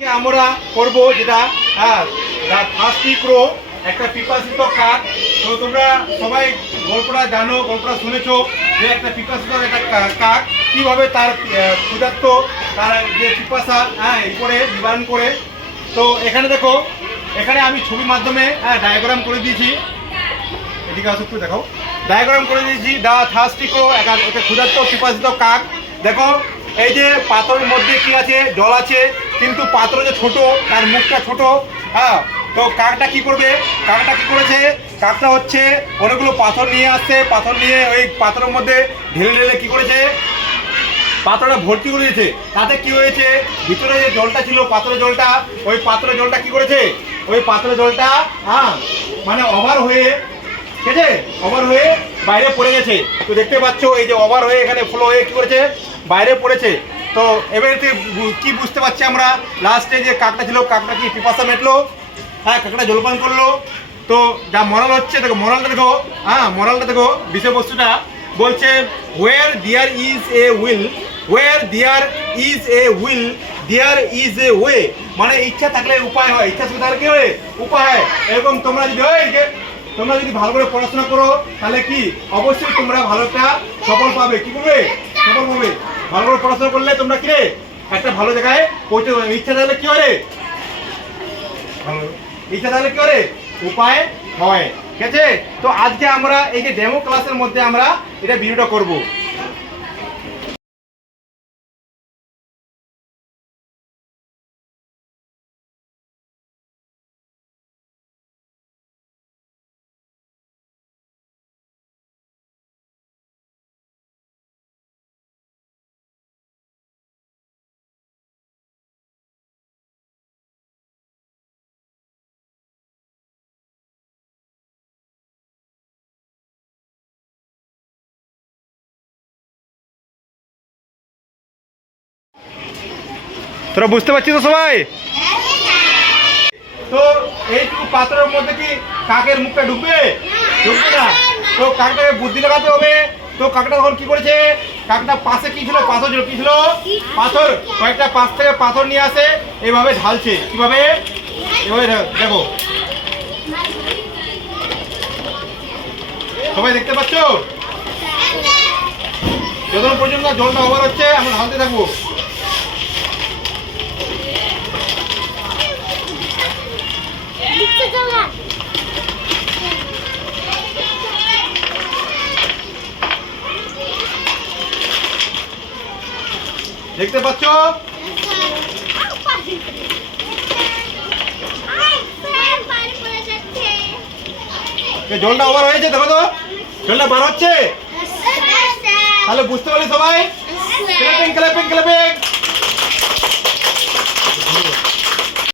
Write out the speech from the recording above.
আমরা করব যেটা ফার্স্ট ক্রো একটা পিপাসিত কাক। তো তোমরা সবাই গল্পটা জানো, গল্পটা শুনেছো যে একটা পিপাসিত একটা কাক কীভাবে তার ক্ষুধার্ত তার যে পিপাসা এই করে নিবারণ করে। তো এখানে দেখো, এখানে আমি ছবির মাধ্যমে ডায়াগ্রাম করে দিয়েছি। এদিকে আসো একটু দেখাও, ডায়াগ্রাম করে দিয়েছি। দা থার্স্টি ক্রো একটা ক্ষুধার্ত পিপাসিত কাক। দেখো এই যে পাথরের মধ্যে কি আছে, জল আছে, কিন্তু পাত্র যে ছোট, তার মুখটা ছোট। তো কাকটা কি করবে, কাকটা কি করেছে, কাকটা হচ্ছে অনেকগুলো পাথর নিয়ে আসছে, পাথর নিয়ে ওই পাথরের মধ্যে ঢেলে ঢেলে কি করেছে, পাথরটা ভর্তি করে দিয়েছে। তাতে কি হয়েছে, ভিতরে যে জলটা ছিল পাথরের জলটা, ওই পাথরের জলটা কি করেছে, ওই পাথরের জলটা মানে ওভার হয়ে, ঠিক আছে, ওভার হয়ে বাইরে পড়ে গেছে। তো দেখতে পাচ্ছ এই যে ওভার হয়ে এখানে ফ্লো হয়ে কি করেছে, বাইরে পড়েছে। তো এবারে কি বুঝতে পারছি আমরা, লাস্টে যে কাকটা ছিল, কাকটা কি পিপাসা মেটলো, কাকটা জলপান করলো। তো যা মরাল হচ্ছে, দেখো মরালটা দেখো, মরালটা দেখো, বিষয়বস্তুটা বলছে where there is a will, where there is a will there is a way. মানে ইচ্ছা থাকলে উপায় হয়, ইচ্ছা থাকলে কি হয়, উপায় হয়। এরকম তোমরা যদি ভালো করে পড়াশোনা করো তাহলে কি অবশ্যই তোমরা ভালো একটা সফল পাবে। কি করবে, সফল পাবে। ভালো করে পড়াশোনা করলে তোমরা কি রে একটা ভালো জায়গায় পৌঁছে যাবে। ইচ্ছা থাকলে কি হয়, ভালো ইচ্ছা থাকলে কি করে উপায় হয়। ঠিক আছে। তো আজকে আমরা এই যে ডেমো ক্লাসের মধ্যে আমরা এটা ভিডিওটা করব। তোরা বুঝতে পারছিস তো সবাই? তো এইটুকু পাত্রের মধ্যে কি কাকের মুখটা ঢুকবে, ঢুকবে না। তো কাকটাকে বুদ্ধি লাগাতে হবে। তো কাকটা তখন কি করেছে, কাকটা পাশে কি ছিল, পাথর ছিল, কি ছিল, পাথর। কয়েকটা পাশ থেকে পাথর নিয়ে আসে, এইভাবে ঢালছে। কিভাবে, এভাবে দেখো, সবাই দেখতে পাচ্ছ? যতক্ষণ পর্যন্ত জলটা ওভার হচ্ছে আমরা ঢালতে থাকবো। দেখতে পাচ্ছ? জলটা ওভার হয়েছে, দেখো তো জলটা বার হচ্ছে। তাহলে বুঝতে পারলে সবাই? Clapping clapping clapping.